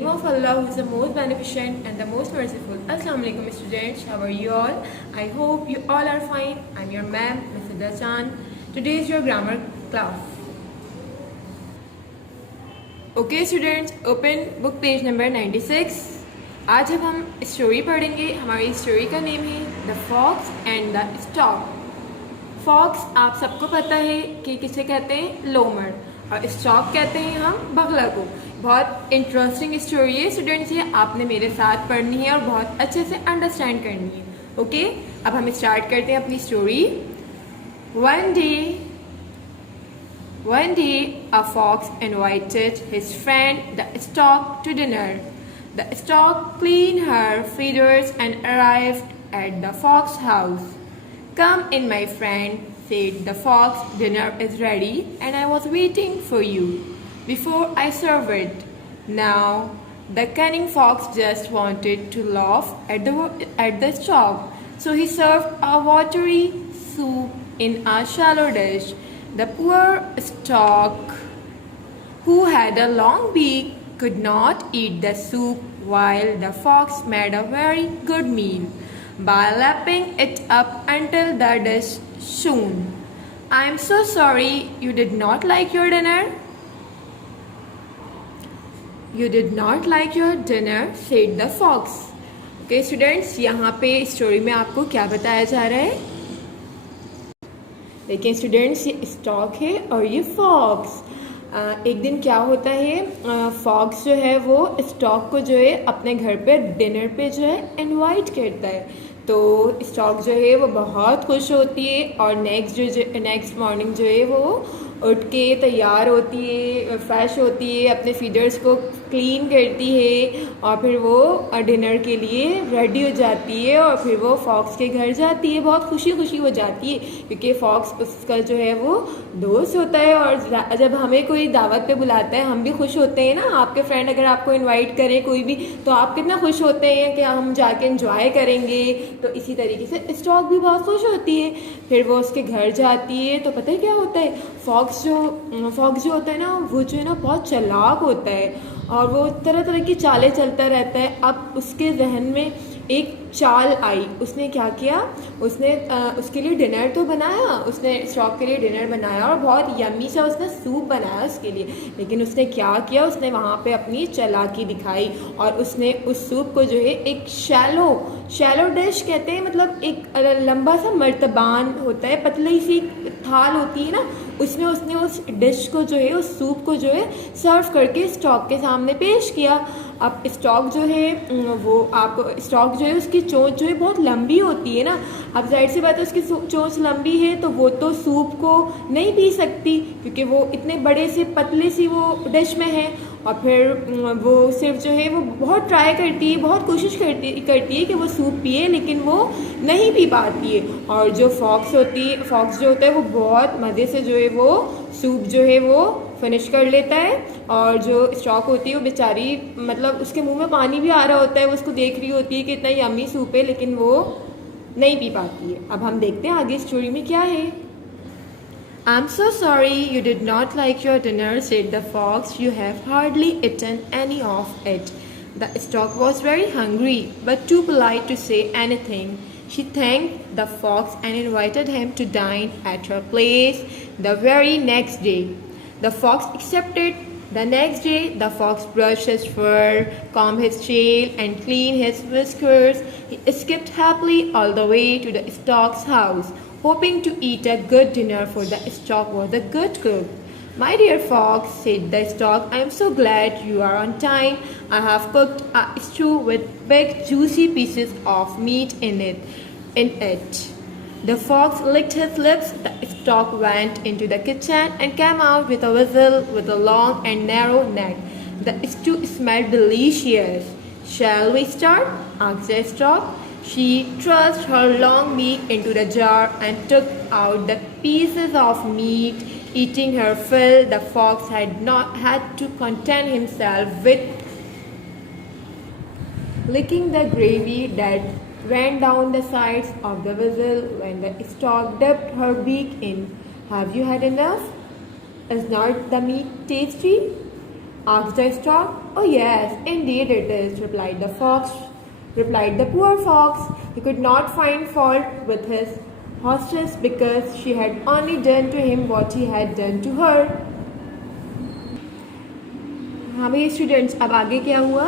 name of Allah, who is the most beneficent and the most merciful. Assalamu alaikum students, how are you all? I hope you all are fine. I'm your ma'am, Ms. Ida Chan. Today is your grammar class. Okay students, open book page number 96. आज जब हम story पढ़ेंगे, हमारी story का name है the fox and the stork. Fox आप सबको पता है कि किसे कहते हैं, लोमड़, और स्टॉक कहते हैं हम बगला को. बहुत इंटरेस्टिंग स्टोरी है स्टूडेंट्स, ये आपने मेरे साथ पढ़नी है और बहुत अच्छे से अंडरस्टैंड करनी है. ओके, अब हम स्टार्ट करते हैं अपनी story. One day, a fox invited his friend the stork to dinner. The stork cleaned her feathers and arrived at the fox's house. "Come in, my friend," said the fox. "Dinner is ready and I was waiting for you before I serve it." Now, the cunning fox just wanted to laugh at the stork, so he served a watery soup in a shallow dish. The poor stork, who had a long beak, could not eat the soup, while the fox made a very good meal by lapping it up until the dish shone. "I am so sorry you did not like your dinner." "You did not like your dinner," said the fox. Okay students, यहाँ पे story में आपको क्या बताया जा रहा है? देखिए स्टूडेंट्स, ये स्टॉक है और ये फॉक्स. एक दिन क्या होता है, फॉक्स जो है वो स्टॉक को जो है अपने घर पे डिनर पे जो है इनवाइट करता है. तो स्टॉक जो है वो बहुत खुश होती है और नेक्स्ट मॉर्निंग जो है वो उठ के तैयार होती है, फ्रेश होती है, अपने फीडर्स को क्लीन करती है और फिर वो डिनर के लिए रेडी हो जाती है और फिर वो फॉक्स के घर जाती है. बहुत खुशी खुशी हो जाती है क्योंकि फॉक्स उसका जो है वो दोस्त होता है. और जब हमें कोई दावत पे बुलाता है हम भी खुश होते हैं ना. आपके फ्रेंड अगर आपको इनवाइट करे कोई भी, तो आप कितना खुश होते हैं कि हम जाके एंजॉय करेंगे. तो इसी तरीके से स्टॉक भी बहुत खुश होती है. फिर वो उसके घर जाती है तो पता है क्या होता है, फॉक्स जो होता है ना, वो जो है ना बहुत चालाक होता है और वो तरह तरह की चालें चलता रहता है. अब उसके जहन में एक चाल आई. उसने क्या किया, उसने उसके लिए डिनर तो बनाया, उसने स्टॉक के लिए डिनर बनाया और बहुत यम्मी सा उसने सूप बनाया उसके लिए. लेकिन उसने क्या किया, उसने वहाँ पे अपनी चालाकी दिखाई और उसने उस सूप को जो है एक शैलो डिश कहते हैं, मतलब एक लंबा सा मर्तबान होता है, पतली सी थाल होती है ना, उसमें उसने उस डिश को जो है, उस सूप को जो है सर्व करके स्टॉक के सामने पेश किया. अब स्टॉक जो है स्टॉक जो है उसकी चोंच जो है बहुत लंबी होती है ना. अब जाहिर सी बात है उसकी चोंच लंबी है तो वो तो सूप को नहीं पी सकती क्योंकि वो इतने बड़े से पतले सी वो डिश में है. और फिर वो सिर्फ जो है वो बहुत ट्राई करती है, बहुत कोशिश करती है कि वो सूप पिए, लेकिन वो नहीं पी पाती है. और जो फॉक्स जो होता है वो बहुत मज़े से जो है वो सूप जो है वो फिनिश कर लेता है. और जो स्टॉक होती है वो बेचारी, मतलब उसके मुंह में पानी भी आ रहा होता है, वो उसको देख रही होती है कि इतना यम्मी सूप है, लेकिन वो नहीं पी पाती है. अब हम देखते हैं आगे स्टोरी में क्या है. "I'm so sorry you did not like your dinner," said the fox. "You have hardly eaten any of it." The stork was very hungry but too polite to say anything. She thanked the fox and invited him to dine at her place the very next day. The fox accepted. The next day, the fox brushed his fur, combed his tail, and cleaned his whiskers. He skipped happily all the way to the stork's house, hoping to eat a good dinner, for the stork was a good cook. "My dear fox," said the stork, "I am so glad you are on time. I have cooked a stew with big juicy pieces of meat in it." The fox licked his lips. The stork went into the kitchen and came out with a whistle with a long and narrow neck. The stew smelled delicious. "Shall we start?" asked the stork. She thrust her long beak into the jar and took out the pieces of meat. Eating her fill, the fox had to content himself with licking the gravy that ran down the sides of the vessel. When the stork dipped her beak in, "Have you had enough? Is not the meat tasty?" asked the stork. Oh yes, indeed it is, replied the fox. Replied the poor fox. He could not find fault with his hostess because she had only done to him what he had done to her. हाँ भाई students, अब आगे क्या हुआ?